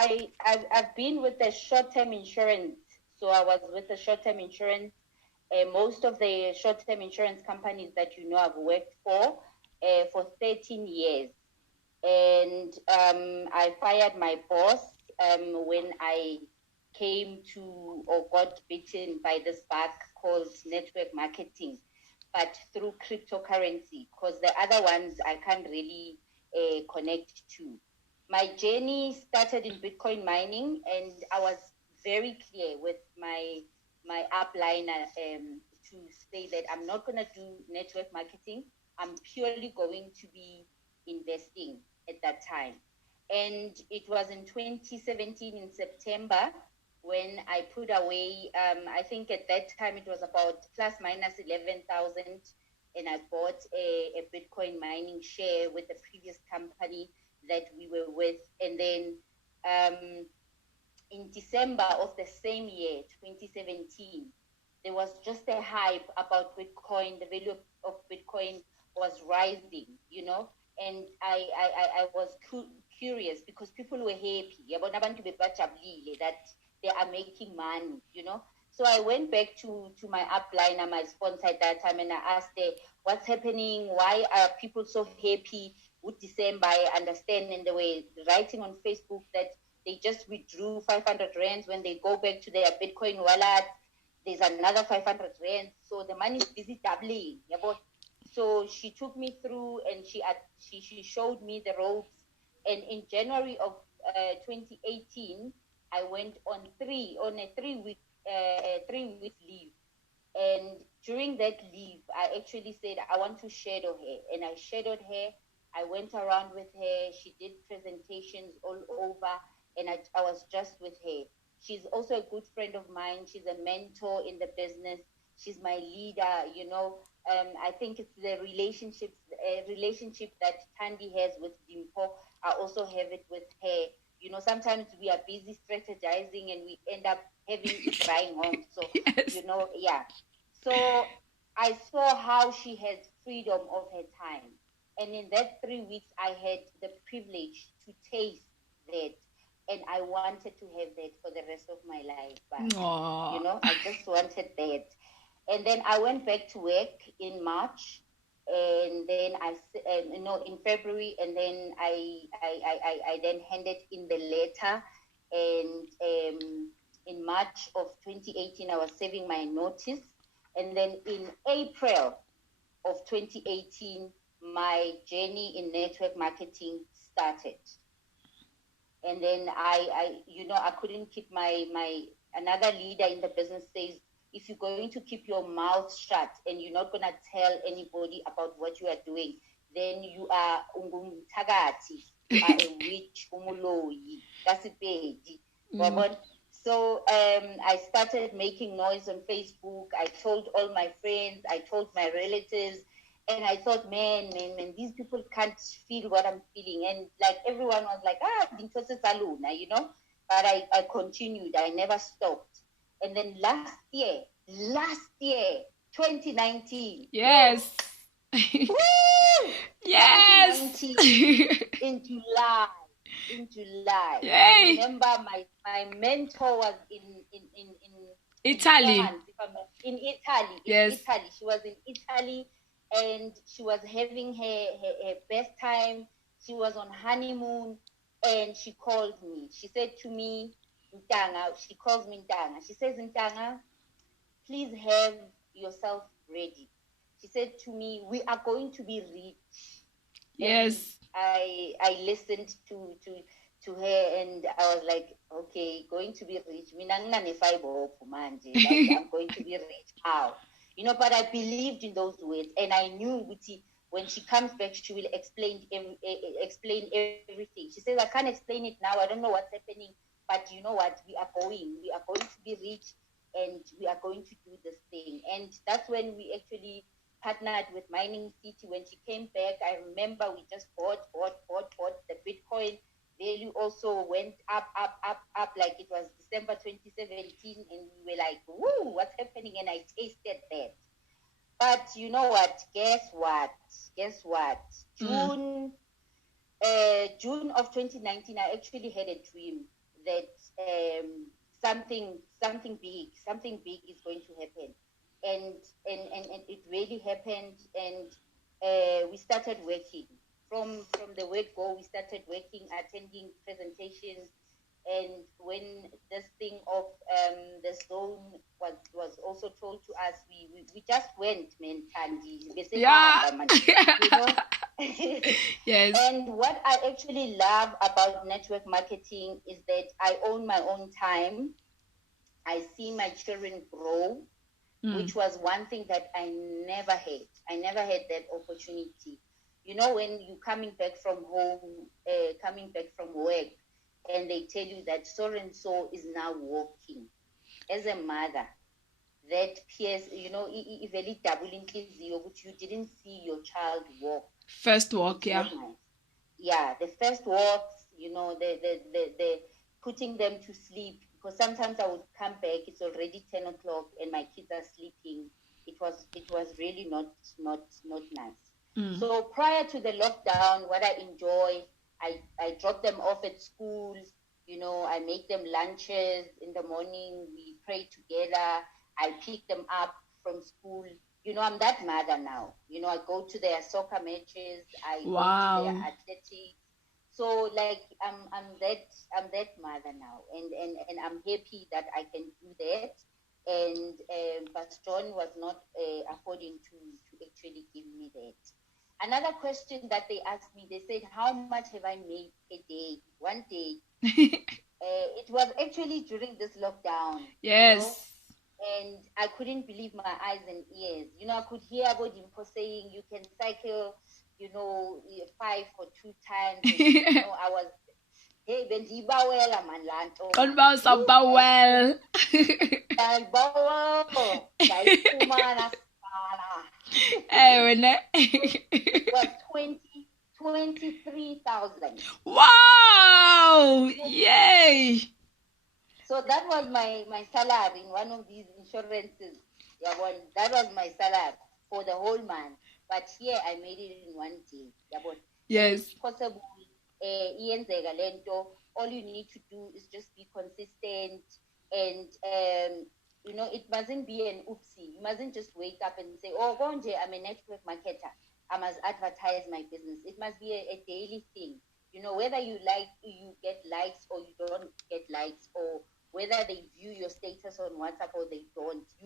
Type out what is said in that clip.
I've been with the short-term insurance. So I was with the short-term insurance. Most of the short-term insurance companies that I've worked for 13 years. And I fired my boss when I came to or got bitten by this bug called network marketing, but through cryptocurrency, because the other ones I can't really connect to. My journey started in Bitcoin mining, and I was very clear with my upliner to say that I'm not going to do network marketing. I'm purely going to be investing at that time. And it was in 2017 in September when I put away, I think at that time it was about plus minus 11,000, and I bought a Bitcoin mining share with the previous company that we were with. And then in December of the same year, 2017, there was just a hype about Bitcoin. The value of Bitcoin was rising, and I was curious because people were happy that they are making money, So I went back to my upliner, my sponsor at that time, and I asked her, what's happening? Why are people so happy with December? I understand, and they were writing on Facebook that they just withdrew 500 rands. When they go back to their Bitcoin wallet, there's another 500 rands. So the money is busy doubling. So she took me through, and she showed me the ropes. And in January of 2018, I went on a three-week leave. And during that leave, I actually said, I want to shadow her. And I shadowed her. I went around with her. She did presentations all over, and I was just with her. She's also a good friend of mine. She's a mentor in the business. She's my leader, I think it's the relationship that Tandy has with Dimpo. I also have it with her. Sometimes we are busy strategizing and we end up having crying home. So, yes. Yeah. So I saw how she has freedom of her time. And in that 3 weeks, I had the privilege to taste that. And I wanted to have that for the rest of my life. But, I just wanted that. And then I went back to work in March, and then in February, and then I then handed in the letter, and in March of 2018 I was serving my notice, and then in April of 2018 my journey in network marketing started. And then I couldn't keep my another leader in the business says, if you're going to keep your mouth shut and you're not going to tell anybody about what you are doing, then you are ungumthakathi, you are a witch, umuloyi, kasipedi. So I started making noise on Facebook. I told all my friends, I told my relatives, and I thought, man, these people can't feel what I'm feeling. And like everyone was like, but I continued. I never stopped. And then last year, 2019. Yes. Woo! Yes. 2019, in July. Yay. I remember my mentor was in Italy. In Italy. Yes. She was in Italy, and she was having her best time. She was on honeymoon, and she called me. She said to me, Ntanga, she calls me Ntanga. She says, Ntanga, please have yourself ready. She said to me, we are going to be rich. Yes. And I listened to her, and I was like, okay, going to be rich. I'm going to be rich. How? But I believed in those words, and I knew when she comes back, she will explain everything. She says, I can't explain it now. I don't know what's happening, but you know what? We are going to be rich, and we are going to do this thing. And that's when we actually partnered with Mining City. When she came back, I remember we just bought the Bitcoin value also went up, like it was December 2017, and we were like, woo, what's happening? And I tasted that. But you know what? Guess what? June of 2019, I actually had a dream that something big is going to happen, and it really happened, and we started working from the word go. We started working, attending presentations, and when this thing of the zone was also told to us, we just went, man, Tandy. Yeah. You know. Yes. And what I actually love about network marketing is that I own my own time. I see my children grow, which was one thing that I never had. I never had that opportunity. You know, when you're coming back from home, coming back from work, and they tell you that so and so is now walking. As a mother, that PS, you know, very double inhliziyo, but you didn't see your child walk. First walk, yeah. Nice. Yeah, the first walks, you know, the putting them to sleep, because sometimes I would come back, it's already 10 o'clock and my kids are sleeping. It was really not nice. So prior to the lockdown, what I enjoy, I drop them off at school, you know, I make them lunches in the morning, we pray together, I pick them up from school. You know, I'm that mother now. You know, I go to their soccer matches, I go to their athletics. So like I'm that mother now, and I'm happy that I can do that. And but John was not affording to actually give me that. Another question that they asked me, they said, how much have I made a day, one day? It was actually during this lockdown. Yes. You know, and I couldn't believe my eyes and ears. You know, I could hear Bodimpo saying you can cycle, you know, 5 or 2 times. And, you know, I was, hey, bendibawela man lanto. Bawel. It was 23,000. Wow! Yay! So that was my salary in one of these insurances. Yeah, well, that was my salary for the whole month. But here I made it in one day. Yeah, but yes, it's possible. All you need to do is just be consistent, and you know, it mustn't be an oopsie. You mustn't just wake up and say, "Oh, Gonje, I'm a network marketer. I must advertise my business." It must be a daily thing. You know, whether you get likes or you don't get likes, or whether they view your status on WhatsApp or they don't, you